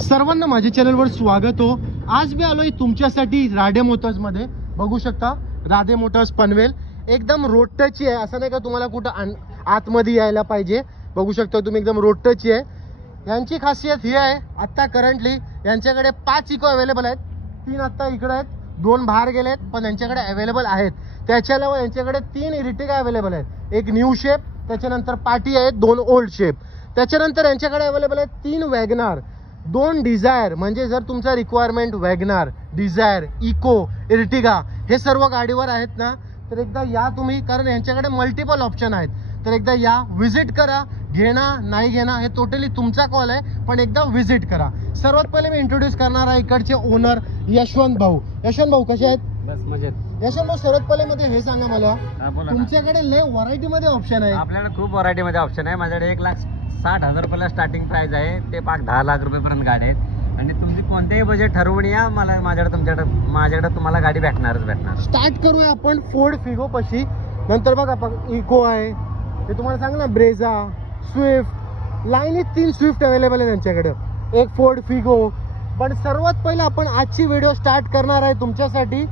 सर्वांना माझ्या चॅनलवर स्वागत हो। आज मी आलोय तुमच्यासाठी राधे मोटर्स मध्ये। बघू शकता राधे मोटर्स पनवेल एकदम रोड टच आहे, असं नाही का तुम्हाला कुठं आतमध्ये यायला पाहिजे। बघू शकता तुम्ही एकदम रोड टच आहे। यांची खासियत ही आहे, आता करंटली यांच्याकडे 5 इको अवेलेबल आहेत। 3 आता इकडे आहेत, 2 बाहेर गेलेत, पण यांच्याकडे अवेलेबल आहेत। त्याच्या अलावा यांच्याकडे 3 इरिटिगा अवेलेबल आहेत, एक न्यू शेप, त्याच्यानंतर पार्टी आहेत, 2 ओल्ड शेप। त्याच्यानंतर यांच्याकडे अवेलेबल आहेत 3 वॅगनार, 2 डिझायर। म्हणजे जर तुमचा requirement WagonR, Dzire, Eeco, Ertiga हे सर्व गाडीवर आहेत ना, तर एकदा या तुम्ही, कारण यांच्याकडे मल्टिपल ऑप्शन आहेत। तर एकदा या, विजिट करा। घेणं नाही घेणं हे टोटली तुमचा कॉल आहे, पण एकदा विजिट करा। सर्वात पहिले मी इंट्रोड्यूस करणार आहे इकडचे ओनर यशवंत भाऊ। यशवंत भाऊ कसे आहेत? बस मजेत। यशवंत भाऊ, सर्वात पहिले मध्ये हे सांगा मला, तुमच्याकडे लय व्हरायटी मध्ये ऑप्शन आहे? आपल्याकडे खूप व्हरायटी मध्ये ऑप्शन आहे। माझ्याकडे 1,60,000 रुपयाला स्टार्टिंग प्राइस आहे, ते 10 लाख रुपयेपर्यंत गाडी आहेत। आणि तुमची कोणतेही बजेट ठरवून या, मला माझ्याकडे तुम्हाला गाडी भेटणार। स्टार्ट करूया आपण फोर्ड फिगो पाशी, नंतर बघा इको आहे, ते तुम्हाला सांग ना, ब्रेझा, स्विफ्ट, लाईनीत 3 स्विफ्ट अवेलेबल आहे त्यांच्याकडे, एक फोर्ड फिगो। पण सर्वात पहिला आपण आजची व्हिडिओ स्टार्ट करणार आहे तुमच्यासाठी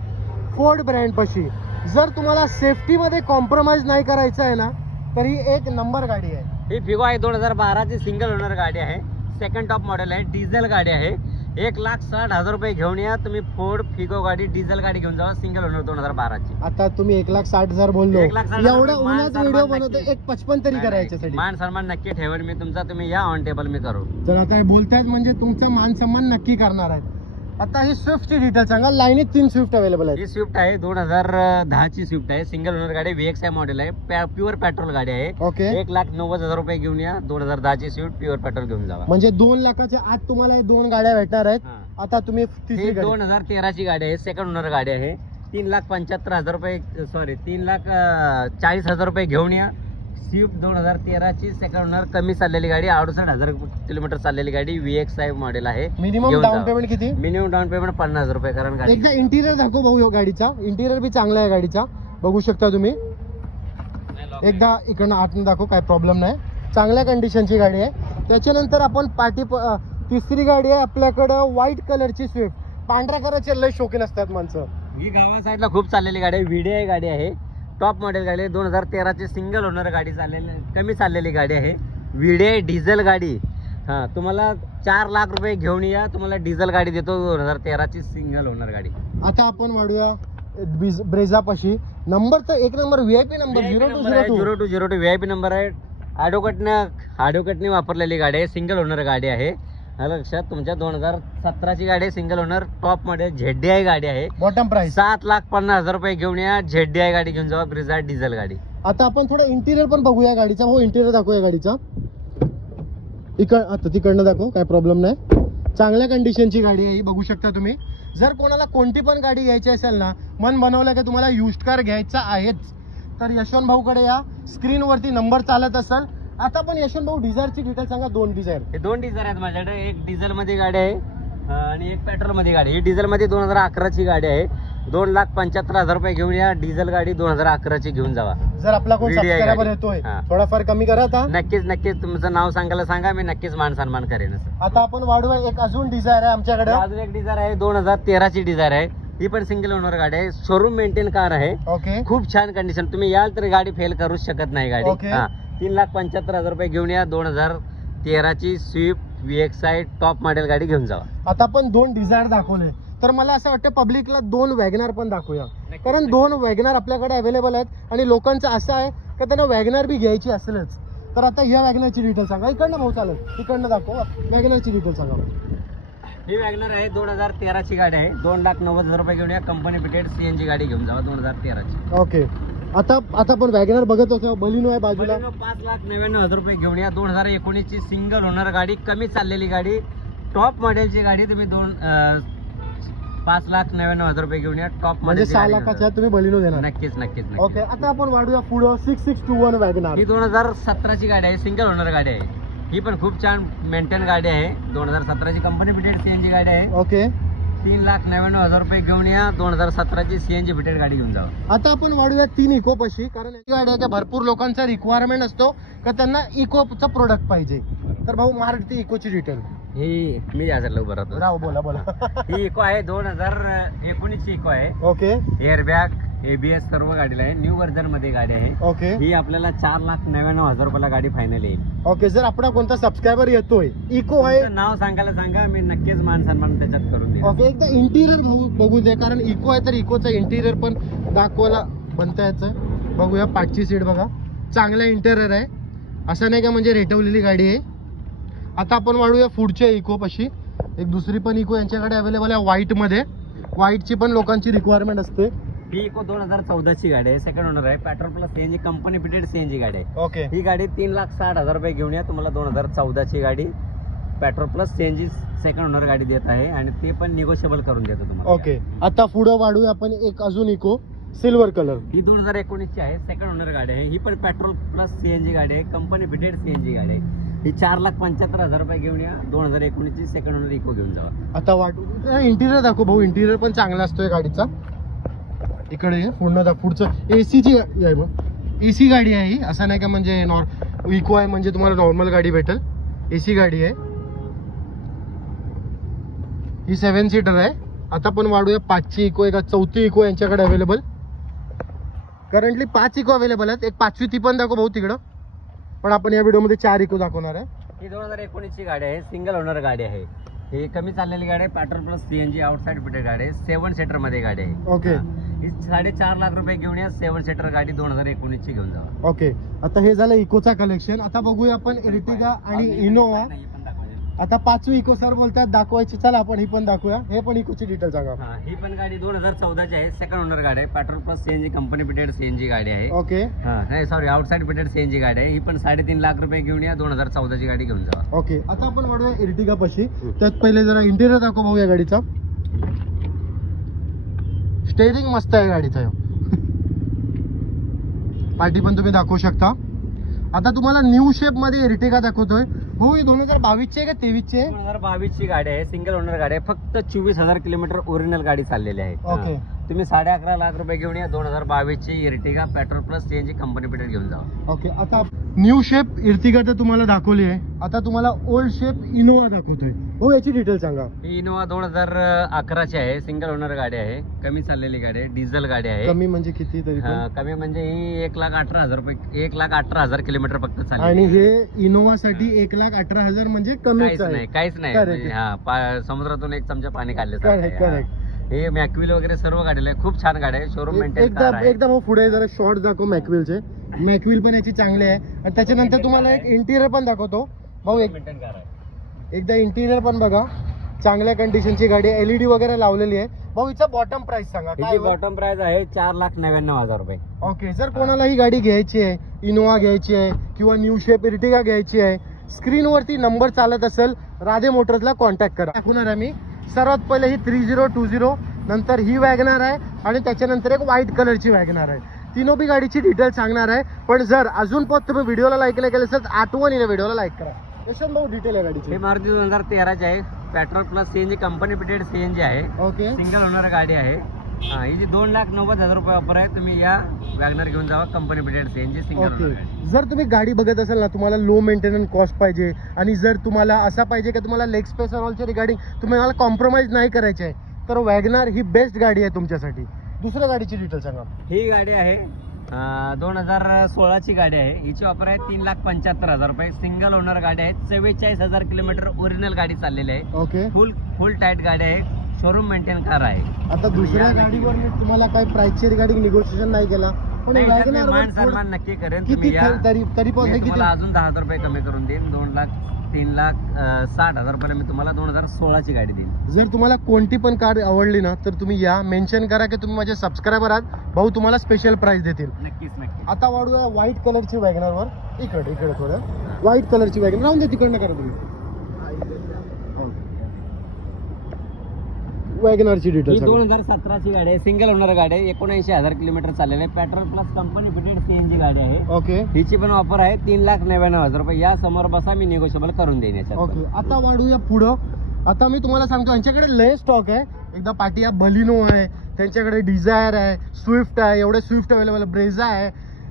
फोर्ड ब्रँड पाशी। जर तुम्हाला सेफ्टी मध्ये कॉम्प्रोमाइज नाही करायचं आहे ना, तर ही एक नंबर गाडी आहे। ही फिगो आहे 2012 ची सिंगल ओनर गाडी आहे, सेकंड टॉप मॉडेल आहे, डिझेल गाडी आहे। 1,60,000 रुपये घेऊन या तुम्ही, फोर्ड फिगो गाडी, डिझेल गाडी घेऊन जावा, सिंगल ओनर 2012 ची। आता तुम्ही 1,60,000 बोललो, 1,60,000 एवढा उन्हात व्हिडिओ बनवतो, 1,55 तरी करायच्यासाठी मान सन्मान नक्की ठेवेल मी तुमचा, तुम्ही या ऑन टेबल मी करू। तर आता बोलतायत म्हणजे तुमचा मान सन्मान नक्की करणार आहेत। आता ही स्विफ्टची डिटेल सांगा। लाईनीत 3 स्विफ्ट अवेलेबल आहे। ही स्विफ्ट आहे 2010 ची स्विफ्ट आहे, सिंगल ओनर गाडी, VXI मॉडेल आहे, प्युअर पेट्रोल गाडी आहे। ओके, 1,90,000 रुपये घेऊन या, 2010 ची स्विफ्ट प्युअर पेट्रोल घेऊन जावा। म्हणजे 2 लाखाच्या आत तुम्हाला हे 2 गाड्या भेटणार आहेत। आता तुम्ही तिसरी गाडी, 2013 ची गाडी आहे, सेकंड ओनर गाडी आहे, 3,75,000 रुपये, सॉरी 3,40,000 रुपये घेऊन या। स्विफ्ट 2013 ची सेकंड ओनर, कमी चाललेली गाडी, 68,000 किलोमीटर चाललेली गाडी, VXI मॉडेल आहे। मिनिमम डाऊन पेमेंट किती? मिनिमम डाऊन पेमेंट 50,000 रुपये, कारण गाडी एकदा इंटिरियर दाखव भाऊ। गाडीचा इंटिरियर बी चांगला आहे गाडीचा, बघू शकता तुम्ही। एकदा इकडनं आतून दाखव, काय प्रॉब्लेम नाही, चांगल्या कंडिशनची गाडी आहे। त्याच्यानंतर आपण तिसरी गाडी आहे आपल्याकडं, व्हाईट कलरची स्विफ्ट। पांढऱ्या कलरचे लय शौकीन असतात माणसं। ही गावा साईडला खूप चाललेली गाडी आहे, VDI गाडी आहे, टॉप मॉडेल गाडी आहे, 2013 ची सिंगल ओनर गाडी, कमी चाललेली गाडी आहे, VDI डिझेल गाडी। हा, तुम्हाला 4 लाख रुपये घेऊन या, तुम्हाला डिझेल गाडी देतो, 2013 ची सिंगल ओनर गाडी। आता आपण वाढूया ब्रेझा पाशी। नंबर तर एक number, VIP number 0202 VIP number आहे। ॲडव्होकेटने वापरलेली गाडी आहे, सिंगल ओनर गाडी आहे। लक्षात, तुमच्या 2017 ची गाडी आहे, सिंगल ओनर, टॉप मध्ये ZDI गाडी आहे, बॉटम प्राइस 7,50,000 रुपये घेऊन या, ZDI गाडी घेऊन जावा, ब्रेझा डिझेल गाडी। आता आपण थोडा इंटिरियर पण बघूया गाडीचा भाऊ। इंटिरियर दाखवूया गाडीचा, आता तिकडनं दाखव, काय प्रॉब्लेम नाही, चांगल्या कंडिशनची गाडी आहे ही, बघू शकता तुम्ही। जर कोणाला कोणती पण गाडी घ्यायची असेल ना, मन बनवलं की तुम्हाला युज्ड कार घ्यायचा आहेच, तर यशवंत भाऊकडे या। स्क्रीनवरती नंबर चालत असेल। आता पण यशवंत भाऊ डिझायरची डिटेल सांगा। 2 डिझायर, हे 2 डिझायर आहेत माझ्याकडे, एक डिझेल मध्ये गाडी आहे आणि एक पेट्रोल मध्ये गाडी। ही डिझेल मध्ये 2011 ची गाडी आहे, 2,75,000 रुपये घेऊन या, डिझेल गाडी 2011 ची घेऊन जावा। जर आपला कोण सबस्क्रायबर येतोय, थोडाफार कमी करा आता। नक्कीच तुमचं नाव सांगायला सांगा, मी नक्कीच मान सन्मान करेन। आता आपण वाढूया, एक अजून डिझायर आहे आमच्याकडे, अजून एक डिझायर आहे, 2013 ची डिझायर आहे, ही पण सिंगल ओनर गाडी आहे, शोरूम मेंटेन कार आहे। ओके, खूप छान कंडिशन, तुम्ही याल तर गाडी फेल करूच शकत नाही गाडी। 3,75,000 रुपये घेऊन या, 2013 ची स्विफ्ट VXI टॉप मॉडेल गाडी घेऊन जावा। आता आपण 2 डिझायर दाखवले, तर मला असं वाटतं पब्लिकला 2 वॅगनार पण दाखवूया, कारण 2 वॅगनार आपल्याकडे अवेलेबल आहेत। आणि लोकांचं असं आहे की त्यांना वॅगनार बी घ्यायची असेलच, तर आता ह्या वॅगनारची डिटेल सांगा। इकडनं भाऊ चालेल, इकडनं दाखव, वॅगनारची डिटेल सांगा। ही वॅगनर आहे, 2013 ची गाडी आहे, 2,90,000 रुपये घेऊन या, कंपनी फिटेड CNG गाडी घेऊन जावा, 2013 ची। ओके, आता आपण वॅगनर बघत होतो, बलिनो आहे बाजूला, 5,99,000 रुपये घेऊन या, 2019 ची सिंगल ओनर गाडी, कमी चाललेली गाडी, टॉप मॉडेलची गाडी, तुम्ही 5,99,000 रुपये घेऊन या, टॉप म्हणजे 6 लाखाच्या तुम्ही बलिनो देणार। नक्कीच। ओके, आता आपण वाढूया पुढं 6621 वॅगनार। ही 2017 ची गाडी आहे, सिंगल ओनर गाडी आहे, ही पण खूप छान मेंटेन गाडी आहे, 2017 ची कंपनी फिटेड CNG गाडी आहे। ओके, 3,99,000 रुपये घेऊन या, 2017 ची CNG फिटेड गाडी घेऊन जावा। आता आपण वाढूया 3 इको पाशी, कारण ही गाडी आहे, भरपूर लोकांचा रिक्वायरमेंट असतो का त्यांना इकोचा प्रोडक्ट पाहिजे, तर भाऊ मारुती इकोची डिटेल। ही मी या साईडला उभं राहतो. राव बोला बोला. ही इको आहे 2019 ची इको आहे. ओके एअरबॅग ABS सर्व गाडीला आहे. न्यू व्हर्जन मध्ये गाडी आहे. ओके ही आपल्याला 4,99,000 रुपयाला गाडी फायनल येईल. ओके. जर आपला कोणता सबस्क्रायबर येतोय इको आहे, तुमचं नाव सांगायला सांगा, मी नक्कीच मान सन्मान त्याच्यात करून देईन. ओके एकदा इंटिरियर बघू दे, कारण इको आहे तर इकोचा इंटिरियर पण दाखवायला बनता याचं. बघूया पाठची सीट बघा, चांगला इंटिरियर आहे, असं नाही का म्हणजे रेटवलेली गाडी आहे. आता आपण वाढूया पुढच्या इको पाशी. एक दुसरी पण इको यांच्याकडे अवेलेबल आहे व्हाईट मध्ये. व्हाईटची पण लोकांची रिक्वायरमेंट असते. ही इको 2014 ची गाडी आहे. सेकंड ओनर आहे. Petrol plus CNG company fitted CNG गाडी आहे. ओके ही गाडी 3,60,000 रुपये घेऊन या. तुम्हाला 2014 ची गाडी petrol plus CNG second owner गाडी देत आहे आणि ते पण निगोशिएबल करून देतो तुम्हाला. ओके. आता पुढं वाढूया आपण एक अजून इको सिल्वर कलर. ही 2019 ची आहे. सेकंड ओनर गाडी आहे. ही पण पेट्रोल प्लस CNG गाडी आहे. कंपनी फिटेड CNG गाडी आहे. ही 4,75,000 रुपये घेऊन या. 2019 ची सेकंड ओनर इको घेऊन जावा. आता वाटू इंटिरियर दाखव भाऊ. इंटिरियर पण चांगला असतोय गाडीचा. इकडे पूर्ण पुढचं एसीची आहे. मग एसी गाडी आहे ही, असं नाही का म्हणजे इको आहे म्हणजे तुम्हाला नॉर्मल गाडी भेटेल. एसी गाडी आहे ही. 7 सीटर आहे. आता पण वाढूया 5ची इको. एक 4थी इको यांच्याकडे अवेलेबल. करंटली 5 इको अवेलेबल आहेत. एक 5वी ती पण दाखव भाऊ तिकडं. पण आपण या व्हिडिओ मध्ये 4 इको दाखवणार आहे. ही 2019 ची गाडी आहे. सिंगल ओनर गाडी आहे. ही कमी चाललेली गाडी आहे. Petrol plus CNG outside fitted गाडी आहे. 7 सीटर मध्ये गाडी आहे. ओके. ही 4.5 लाख रुपये घेऊन या. 7 सीटर गाडी 2019 ची घेऊन जावा. ओके. आता हे झालं इकोचा कलेक्शन. आता बघूया आपण एर्टिगा आणि इनोवा. आता 5वी इको सर बोलतात दाखवायची. चला आपण ही पण दाखवूया. हे पण इकोची डिटेल सांगा. ही पण गाडी 2014 ची आहे. सेकंड ओनर गाडी आहे. Petrol plus CNG company fitted CNG गाडी आहे. ओके. नाही सॉरी आउटसाइड फिटेड CNG गाडी आहे. ही पण 3.5 लाख रुपये घेऊन या. 2014 ची गाडी घेऊन जावा. ओके. आता आपण वाढूया एर्टिगा पाशी. त्यात पहिले जरा इंटिरियर दाखव भाऊ या गाडीचा. स्टेअरिंग मस्त आहे गाडीचा. पार्टी पण तुम्ही दाखवू शकता. आता तुम्हाला न्यू शेप मध्ये एर्टिगा दाखवतोय. हो ही 2022 ची आहे का 23 ची आहे? 2022 ची गाडी आहे. सिंगल ओनर गाडी आहे. फक्त 24,000 किलोमीटर ओरिजिनल गाडी चाललेली आहे. ओके. तुम्ही 11.5 लाख रुपये घेऊन या. 2022 ची Ertiga petrol plus CNG company fitted घेऊन जावा. ओके. आता न्यू शेप एर्टिगा तर तुम्हाला दाखवली आहे. आता तुम्हाला ओल्ड शेप इनोवा दाखवतोय. हो याची डिटेल सांगा. ही इनोवा 2011 ची आहे. सिंगल ओनर गाडी आहे. कमी चाललेली गाडी आहे. डिझेल गाडी आहे. कमी म्हणजे किती तरी पण? कमी म्हणजे ही 1,18,000 रुपये 1,18,000 किलोमीटर फक्त चालली. आणि हे इनोवा साठी 1,18,000 म्हणजे कमीच आहे. काहीच नाही. Correct. म्हणजे हा समुद्रातून एक चमचा पाणी करेक्ट काढले. करेक्ट. हे मॅक्विल वगैरे सर्व गाडीला आहे. खूप छान गाडी आहे. शोरूम मेंटेन कार आहे. एकदा भाऊ पुढे जरा शॉर्ट दाखव मॅक्विलचे. मॅक्विल पण याची चांगली आहे. आणि त्याच्यानंतर तुम्हाला एक इंटिरियर पण दाखवतो भाऊ. मेंटेन कार आहे. एकदा इंटिरियर पण बघा. चांगल्या कंडिशनची गाडी. LED वगैरे लावलेली आहे. भाऊ हिचा बॉटम प्राइस सांगा काय हिची बॉटम प्राइस आहे 4,99,000 रुपये. ओके. जर कोणाला ही गाडी घ्यायची आहे, इनोवा घ्यायची आहे किंवा न्यू शेप एर्टिगा घ्यायची आहे, स्क्रीनवरती नंबर चालत असेल राधे मोटर्सला कॉन्टॅक्ट करा. दाखवणार आहे मी. सर्वात पहिले ही 3020, नंतर ही वॅगनार आहे आणि त्याच्यानंतर एक व्हाईट कलरची वॅगनार आहे. तीनोबी गाडीची डिटेल सांगणार आहे. पण जर अजून पण तुम्ही व्हिडिओला लाईक नाही केलं असेल तर आठवणीने व्हिडिओला लाईक करा. यशवंत भाऊ डिटेल आहे गाडीची. हे मारुती 2013 चे आहे. Petrol plus CNG company fitted CNG आहे. ओके. सिंगल ओनर गाडी आहे. ही जी 2,90,000 रुपये ऑफर आहे. तुम्ही या वॅगनर घेऊन जावा. Company fitted CNG single owner okay. गाडी. जर तुम्ही गाडी बघत असाल ना, तुम्हाला लो मेंटेनन्स कॉस्ट पाहिजे आणि जर तुम्हाला असा पाहिजे की तुम्हाला लेग स्पेस ऑलच्या रिगार्डिंग तुम्हाला कॉम्प्रोमाइज नाही करायचे आहे, तर वॅगनार ही बेस्ट गाडी आहे तुमच्यासाठी. दुसऱ्या गाडीची डिटेल सांगा. ही गाडी आहे 2016 ची गाडी आहे. हिची ऑफर आहे 3,75,000 रुपये. सिंगल ओनर गाडी आहे. 44,000 किलोमीटर ओरिजिनल गाडी चाललेली आहे. ओके. फुल टाईट गाडी आहे. शोरूम मेंटेन कार आहे. आता दुसऱ्या गाडीवर मी तुम्हाला काही प्राइसची रिगार्डिंग निगोशिएशन नाही केला, पण नाही, त्यात मी वॅगनार मान सन्मान नक्की करेन. किती तुम्ही या. तरी पण हे मी किती? तुम्हाला अजून 10,000 रुपये कमी करून देईन. 3,60,000 रुपयाला मी तुम्हाला 2016 ची गाडी देईन. जर तुम्हाला कोणती पण कार आवडली ना, तर तुम्ही या, मेन्शन करा की तुम्ही माझे सबस्क्रायबर आहात. भाऊ तुम्हाला स्पेशल प्राइस देतील. नक्कीच नक्कीच. आता वाढूया व्हाईट कलरची वॅगनार वर. इकडे थोडं व्हाईट कलरची वॅगनार राहून दे. तिकडनं करा तुम्ही वॅगनारची ही डिटेल. 2017 ची गाडी आहे. सिंगल ओनर गाडी आहे. 79,000 किलोमीटर चाललेली आहे. Petrol plus company fitted CNG गाडी आहे. ओके. हिची पण ऑफर आहे 3,99,000 रुपये. या समोर बसा, मी निगोशिएबल करून देईन याच्यात. ओके. आता वाढूया पुढं. आता मी तुम्हाला सांगतो यांच्याकडे लय स्टॉक आहे. एकदा पाठी या बलिनो आहे, त्यांच्याकडे डिझायर आहे, स्विफ्ट आहे. एवढे स्विफ्ट अवेलेबल, ब्रेझा आहे,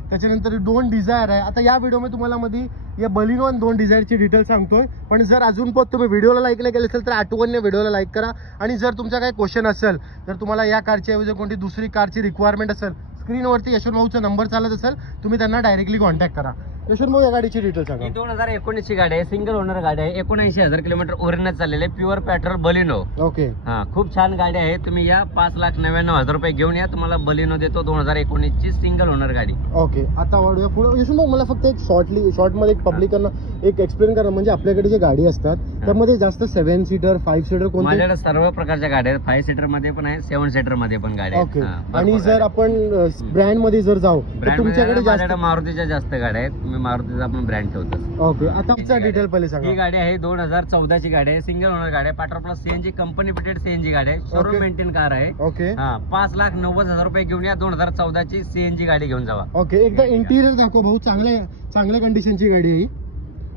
त्याच्यानंतर 2 डिझायर आहे. आता या व्हिडिओ मध्ये तुम्हाला मध्ये या बलिनो आणि 2 डिझायरची डिटेल सांगतोय. पण जर अजून पण तुम्ही व्हिडिओला लाईक नाही केले असेल तर आठवणीने व्हिडिओला लाईक करा. आणि जर तुमचा काही क्वेश्चन असेल तर तुम्हाला या कारची ऐवजी कोणती दुसरी कारची रिक्वायरमेंट असेल, स्क्रीनवरती यशवंत भाऊचा नंबर चालत असेल, तुम्ही त्यांना डायरेक्टली कॉन्टॅक्ट करा. यशवंत भाऊ या गाडीची डिटेल सांगा. ही 2019 ची गाडी आहे, सिंगल ओनर गाडी आहे, 79,000 किलोमीटर ओरिजिनल चाललेले आहे, प्युअर पेट्रोल बलिनो. ओके. हा, खूप छान गाडी आहे. तुम्ही या 5,99,000 रुपये घेऊन या, तुम्हाला बलिनो देतो 2019 ची सिंगल ओनर गाडी. ओके. आता वाढूया पुढे. यशवंत भाऊ मला फक्त एक शॉर्ट मध्ये एक पब्लिकांना एक एक्सप्लेन करा, म्हणजे आपल्याकडे जे गाडी असतात त्यामध्ये जास्त 7 सीटर 5 सीटर कोणते? माझ्याकडे सर्व प्रकारच्या गाड्या आहेत, 5 सीटर मध्ये पण आहे, 7 सीटर मध्ये पण गाड्या आहेत. ओके. आणि जर आपण ब्रँड मध्ये जर जाऊ तर तुमच्याकडे जास्त मारुतीच्या जास्त गाड्या आहेत. तुम्ही मारुतीचा आपण ब्रँड ठेवतो. ओके. आता डिटेल पहिले सांगा. ही गाडी आहे 2014 ची गाडी आहे, सिंगल ओनर गाडी आहे, petrol plus CNG company fitted CNG गाडी आहे, शोरूम मेंटेन कार आहे. ओके. हा, 5,90,000 रुपये घेऊन या, 2014 ची सीएनजी गाडी घेऊन जावा. ओके. एकदा इंटिरियर दाखव भाऊ, चांगल्या कंडिशनची गाडी आहे ही.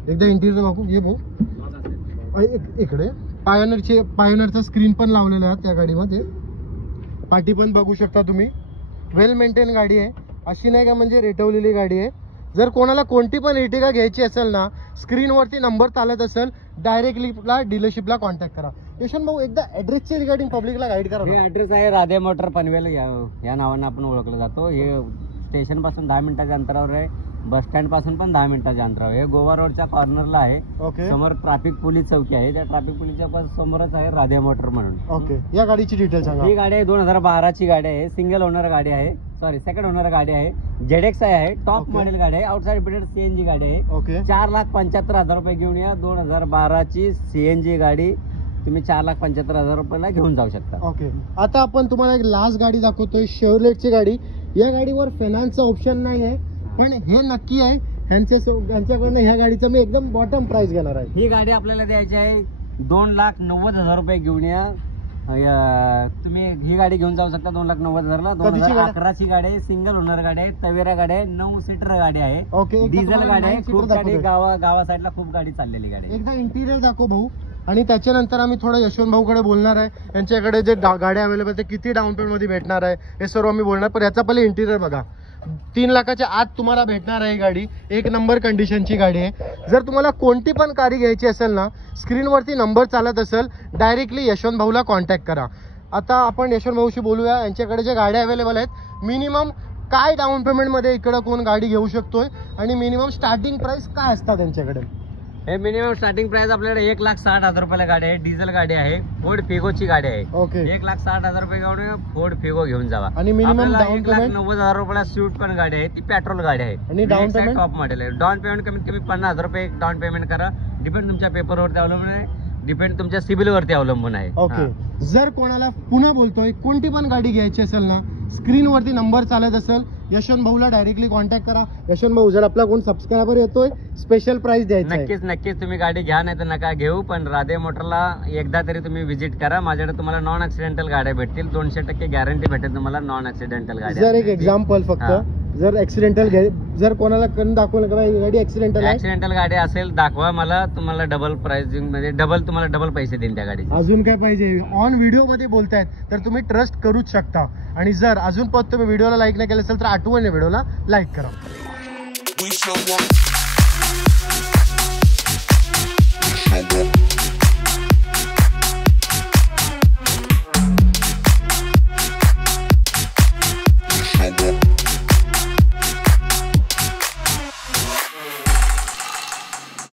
एकदा इंटिरियर दाखव. ये भाऊ इकडे पायोनरचा स्क्रीन पण लावलेला आहे त्या गाडीमध्ये. पाठी पण बघू शकता तुम्ही. वेल मेंटेन गाडी आहे, अशी नाही का म्हणजे रेटवलेली गाडी आहे. जर कोणाला कोणती पण इर्टिगा घ्यायची असेल ना, स्क्रीनवरती नंबर चालत असेल, डायरेक्टली डीलरशिपला कॉन्टॅक्ट करा. यशवंत भाऊ एकदा ऍड्रेसची रिगार्डिंग पब्लिकला गाईड करा. हे ऍड्रेस आहे राधे मोटर पनवेल, या नावाने आपण ओळखलं जातो. हे स्टेशन पासून 10 मिनिटाच्या अंतरावर आहे, बस स्टँड पासून पण 10 मिनिटाच्या अंतरावर आहे. गोवा रोडच्या कॉर्नरला आहे. ओके. समोर ट्रॅफिक पोलीस चौकी आहे, त्या ट्रॅफिक पोलीसच्या समोरच आहे राधे मोटर म्हणून. ओके. या गाडीची डिटेल सांगा. ही गाडी आहे 2012 ची गाडी आहे, सिंगल ओनर गाडी आहे, सॉरी सेकंड ओनर गाडी आहे, ZX आहे, टॉप मॉडेल गाडी आहे, आउटसाइड फिटेड सीएनजी गाडी आहे. ओके. 4,75,000 रुपये घेऊन या, 2012 ची सीएनजी गाडी तुम्ही 4,75,000 रुपयाला घेऊन जाऊ शकता. ओके. आता आपण तुम्हाला एक लास्ट गाडी दाखवतोय, शेवलेटची गाडी. या गाडीवर फायनान्सचा ऑप्शन नाही आहे, पण हे नक्की आहे यांच्याकडनं ह्या गाडीचं मी एकदम बॉटम प्राइस घेणार आहे. ही गाडी आपल्याला द्यायची आहे 2,90,000 रुपये घेऊन या. तुम्ही ही गाडी घेऊन जाऊ शकता 2,90,000 ला. 2011 ची गाडी आहे, सिंगल ओनर गाडी आहे, तवेरा गाडी आहे, 9 सीटर गाडी आहे. ओके. डिझेल गाडी आहे, खूप गाडी गावा साईडला खूप गाडी चाललेली गाडी आहे. एकदा इंटिरियर दाखव भाऊ, आणि त्याच्यानंतर आम्ही थोडं यशवंत भाऊकडे बोलणार आहे. यांच्याकडे जे गाड्या अवेलेबल ते किती डाऊन पेमेंट मध्ये भेटणार आहे हे सर्व आम्ही बोलणार. पण याचा पहिले इंटिरियर बघा. 3 लाखाच्या आत तुम्हाला भेटणार आहे ही गाडी. एक नंबर कंडिशनची गाडी आहे. जर तुम्हाला कोणती पण कारी घ्यायची असेल ना, स्क्रीनवरती नंबर चालत असेल, डायरेक्टली यशवंत भाऊला कॉन्टॅक्ट करा. आता आपण यशवंत भाऊशी बोलूया. यांच्याकडे जे गाड्या अवेलेबल आहेत, मिनिमम काय डाऊन पेमेंटमध्ये इकडं कोण गाडी घेऊ शकतोय आणि मिनिमम स्टार्टिंग प्राइस काय असतात त्यांच्याकडे? हे मिनिमम स्टार्टिंग प्राइस आपल्याकडे 1,60,000 रुपयाला गाडी आहे, डिझेल गाडी आहे, फोर्ड फिगोची गाडी आहे. ओके. 1,60,000 रुपये घेऊन फोर्ड फिगो घेऊन जावा. आणि मिनिमम डाऊन पेमेंट 1,90,000 रुपयाला स्विफ्ट पण गाडी आहे, ती पेट्रोल गाडी आहे आणि डाऊन पेमेंट टॉप मॉडेल आहे. डाऊन पेमेंट कमीत कमी 50,000 रुपये डाऊन पेमेंट करा. डिपेंड तुमच्या पेपरवरती अवलंबून आहे, डिपेंड तुमच्या सिबिल वरती अवलंबून आहे. ओके. जर कोणाला पुन्हा बोलतोय कोणती पण गाडी घ्यायची असेल ना, स्क्रीनवरती नंबर चालत असेल, यशवंत भाऊला डायरेक्टली कॉन्टॅक्ट करा. यशवंत भाऊ, जर आपला कोण सबस्क्रायबर येतोय, स्पेशल प्राइस द्यायचा आहे. नक्कीच तुम्ही गाडी घ्या, नाही तर नका घेऊ, पण राधे मोटरला एकदा तरी तुम्ही व्हिजिट करा. माझ्याकडे तुम्हाला नॉन ऍक्सिडेंटल गाड्या भेटतील, 200% गॅरंटी भेटेल तुम्हाला नॉन ऍक्सिडेंटल गाडी. जर एक एक्झाम्पल फक्त, जर ऍक्सिडेंटल जर कोणाला करून दाखवलं का ही गाडी ऍक्सिडेंटल गाडी असेल दाखवा मला, तुम्हाला डबल प्राइसिंग मध्ये तुम्हाला डबल पैसे देईन त्या गाडी. अजून काय पाहिजे? ऑन व्हिडिओ मध्ये बोलतायत तर तुम्ही ट्रस्ट करूच शकता. आणि जर अजून पण तुम्ही व्हिडिओला लाईक नाही केलं असेल तर आठवण व्हिडिओला लाईक करा.